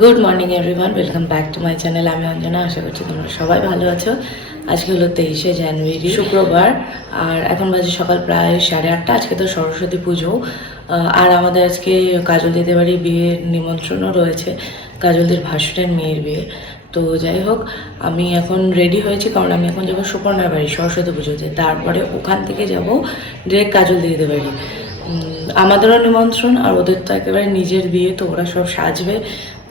Good morning everyone welcome back to my channel আমি অঞ্জনা, আশা করছি তোমরা সবাই ভালো আছো। আজকে হলো তেইশে জানুয়ারি, শুক্রবার। আর এখন বাজে সকাল প্রায় সাড়ে আটটা। আজকে তো সরস্বতী পুজো। আর আমাদের আজকে কাজল দিতে বাড়ি বিয়ের নিমন্ত্রণও রয়েছে। কাজলদের ভাসুরের মেয়ের বিয়ে। তো যাই হোক, আমি এখন রেডি হয়েছি। কারণ আমি এখন যাব সুপর্ণার বাড়ি, সরস্বতী পুজোতে। তারপরে ওখান থেকে যাব ডিরেক্ট কাজল দিতে বাড়ি। আমাদেরও নিমন্ত্রণ, আর ওদের তো একেবারে নিজের বিয়ে, তো ওরা সব সাজবে।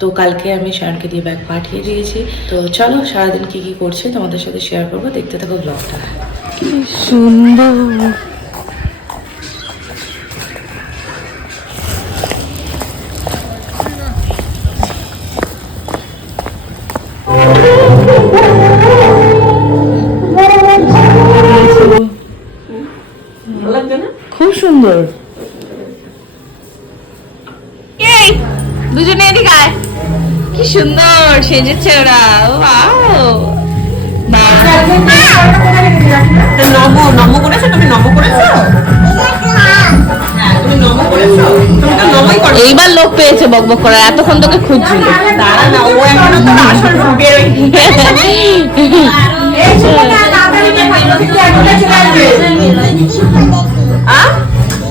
তো কালকে আমি শায়নকে দিয়ে ব্যাগ পাঠিয়ে দিয়েছি। তো চলো সারাদিন কি কি করছে তোমাদের সাথে শেয়ার করব। দেখতে থাকো ব্লগটা সুন্দর। খুব সুন্দর। সেজেছে ওরা। নম নম করেছ? তুমি নম করেছ? হ্যাঁ করো। এইবার লোক পেয়েছে বকবক করার এতক্ষণ তোকে খুঁজছিল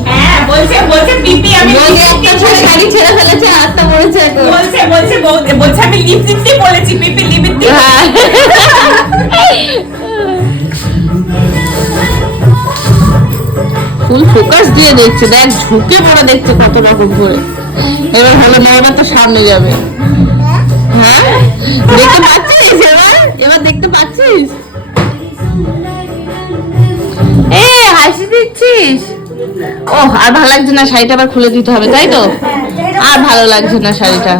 হ্যাঁ বলছে বলছে পিপি আমি শাড়ি ছেড়ে ফেলেছে হাতটা পড়েছে এখন। বলছে বলছে বলছে আমি লিপ দিতে বলেছি পিপি লিপ দিতে হ্যাঁ। ফুল ফোকাস দিয়ে দেখছে দেখ ঝুঁকে পড়ে দেখছে কত রকম করে। এবার হলো না এবার তো সামনে যাবে। হ্যাঁ? দেখতে পাচ্ছিস এবার? এবার দেখতে পাচ্ছিস? এ হাসি দিচ্ছিস? ও আর ভালো লাগছে না শাড়িটা আবার খুলে দিতে হবে তাই তো? আর ভালো লাগছে না শাড়িটা।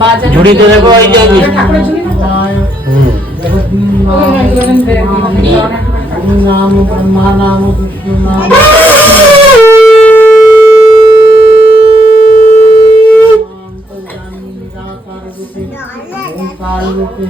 ঝুড়িতে আছে ঝুড়িতে দেখো ওই যে জগতী নাম ব্রহ্মা নাম বিষ্ণু নাম ওঙ্কার রূপে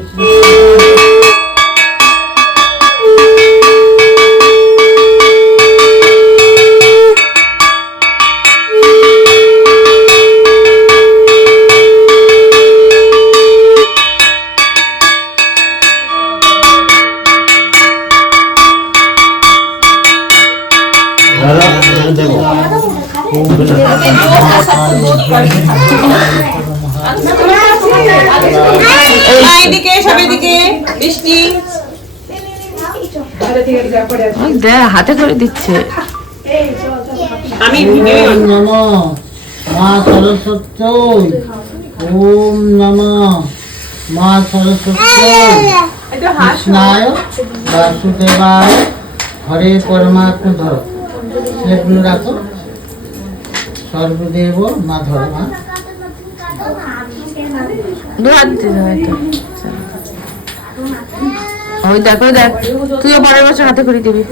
দেখ হাতে করে দিচ্ছে। আমি নম মা সরস্বতী। ওম নম মা সরস্বতী। কৃষ্ণায় বাসুদেবায় হরে পরমাত্মা ধর। সেগুলো রাখো। সর্বদেব মা ধর মা। দু হাত দিতে হয়তো ওই দেখো দেখ তুইও পরের বছর হাতে করে দিবি।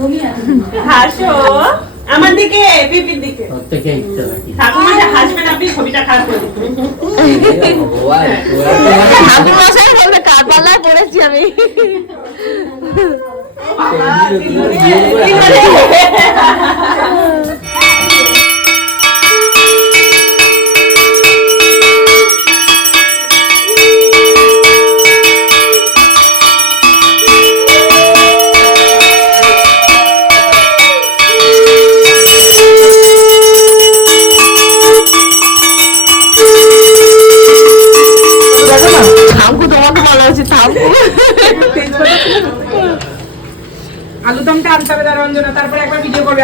হাসো। আমার দিকে পিপির দিকে। প্রত্যেকে ইচ্ছা রাখি। ঠাকুমা হাসবেন আপনি ছবিটা খারাপ করে দিবেন। ঠাকুর মশাই বলবে কার পাল্লায় পড়েছি আমি? থামকু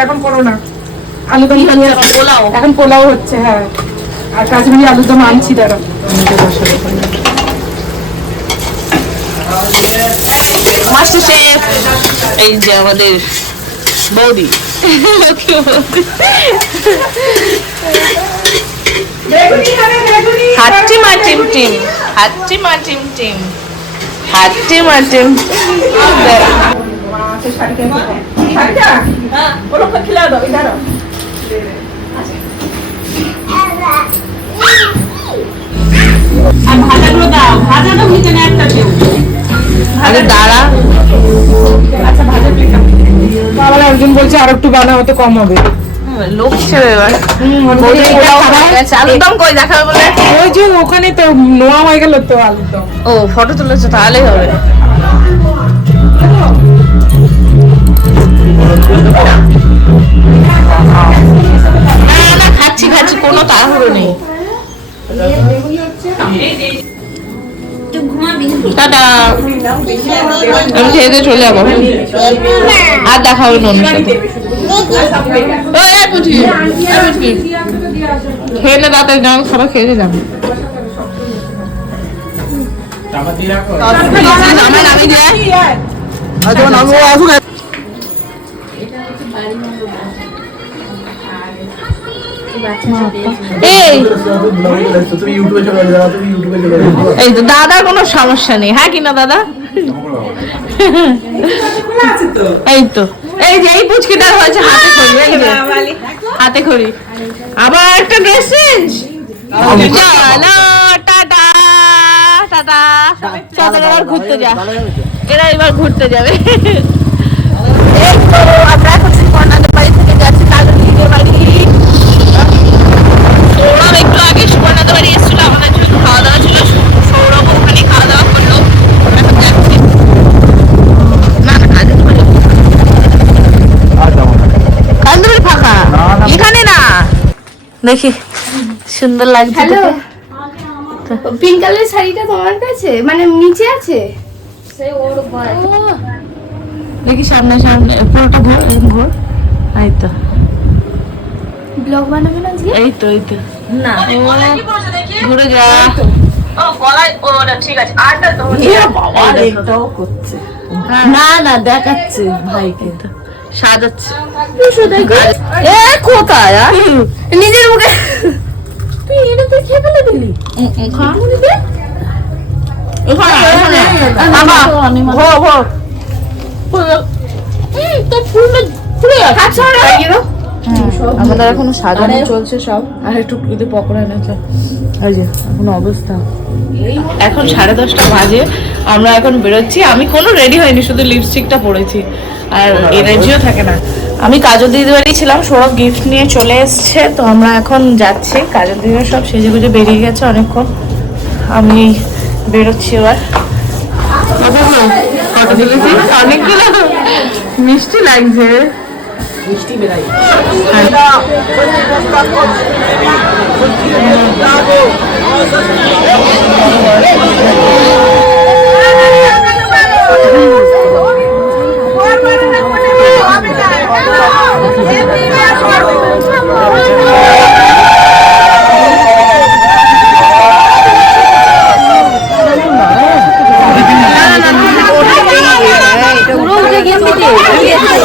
এখন করো না। আলুদম কি হচ্ছে। পোলাও? এখন পোলাও হচ্ছে হ্যাঁ। আর কাশ্মীরি আলুদম আনছি দাঁড়া মাস্টার শেফ এই যে আমাদের বৌদি। লক্ষ্মী বৌদি হাট্টি মা টিম টিম। হাট্টি মা টিম টিম হাটে মাটে শাড়িটা? ওরকম খিলা দাও ইধারো আর ভাজাগুলো দাও ভাজাটা নিচে না একটা কেউ আরে দাঁড়া। আচ্ছা ভাজা প্লেটটা বাবা একজন বলছে আর একটু বানা হতে কম হবে। লোক ছেড়ে এবার। হয়ে কই? দেখাবে বলে। ওই যে ওখানে তো নোয়া হয়ে গেল তো আলুর দম। ও ফটো তুলেছো তাহলেই হবে। খাচ্ছি খাচ্ছি কোনো তাড়াহুড়ো নেই। টাটা। আমি খেয়ে চলে যাব। আর দেখা হবে সাথে। পুচকি। খেয়ে নে তাড়াতাড়ি না খাবার খেয়ে আমার নামি যায়। এই তো দাদার কোনো সমস্যা নেই হ্যাঁ কিনা দাদা? এই তো। এই যে এই পুচকিটার হয়েছে হাতে খড়ি এই যে। হাতে খড়ি। আবার একটা ড্রেস চেঞ্জ? চলো টাটা টাটা। চল এবার ঘুরতে যা। এরা এবার ঘুরতে যাবে। আমরা এখন সুপর্ণাদের বাড়ি থেকে যাচ্ছি তাদের নিজের বাড়ি সৌরভ একটু আগে সুপর্ণাদের বাড়ি এসেছিল আমাদের জন্য খাওয়া দাওয়া ছিল সৌরভ ওখানে খাওয়া দাওয়া করল। এখন না দেখি সুন্দর লাগছে হ্যালো। পিঙ্ক কালারের শাড়িটা তোমার কাছে? মানে নিচে আছে? দেখি সামনে সামনে পুরোটা ঘোর ঘোর এই তো। ব্লগ বানাবে না আজকে এই তো এই তো। না। ঘুরে যা। না না দেখাচ্ছে ভাইকে। তো। সাজাচ্ছে। এ কোথায়? নিজের মুখে। তুই এটা তুই খেয়ে ফেলে দিলি? মামা ঘো ঘো আমাদের এখনও সাজানো চলছে সব। আর একটু যদি পকোড়া এনেছে এই যে এখন অবস্থা। এখন সাড়ে দশটা বাজে আমরা এখন বেরোচ্ছি। আমি কোনো রেডি হয়নি শুধু লিপস্টিকটা পরেছি। আর এনার্জিও থাকে না। আমি কাজল দিদি বাড়ি ছিলাম সৌরভ গিফট নিয়ে চলে এসছে। তো আমরা এখন যাচ্ছি। কাজল দিদিরা সব সেজে গুজে বেরিয়ে গেছে অনেকক্ষণ। আমি বেরোচ্ছি এবার। অনেকগুলো মিষ্টি লাগছে। মিষ্টি বেড়াই Yeah.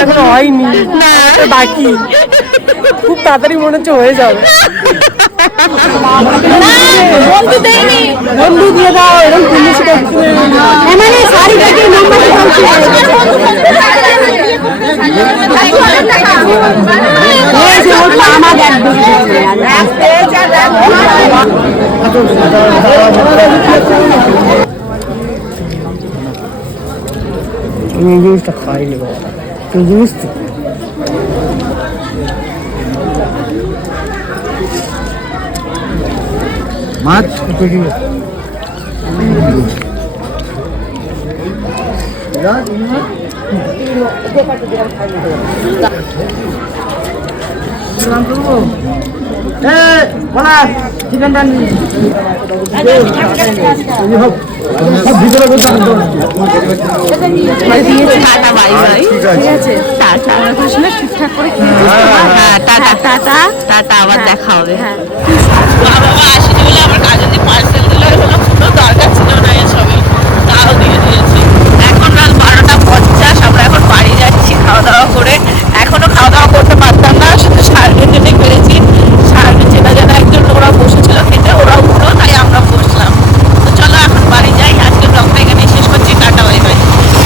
এখনও হয়নি। না। বাকি। খুব তাড়াতাড়ি মনে হচ্ছে হয়ে যাবে। বন্ধু দেয়নি। বন্ধু দিয়ে দাও এরকম পুলিশ মানে শাড়িটা কি নম্বর আমি এই জিনিসটা খাইনি বাবা। তুই জিনিস তো মাছ কত কিলো টাটা করব? ঠিকঠাক করে হ্যাঁ টাটা আবার দেখা হবে। হ্যাঁ।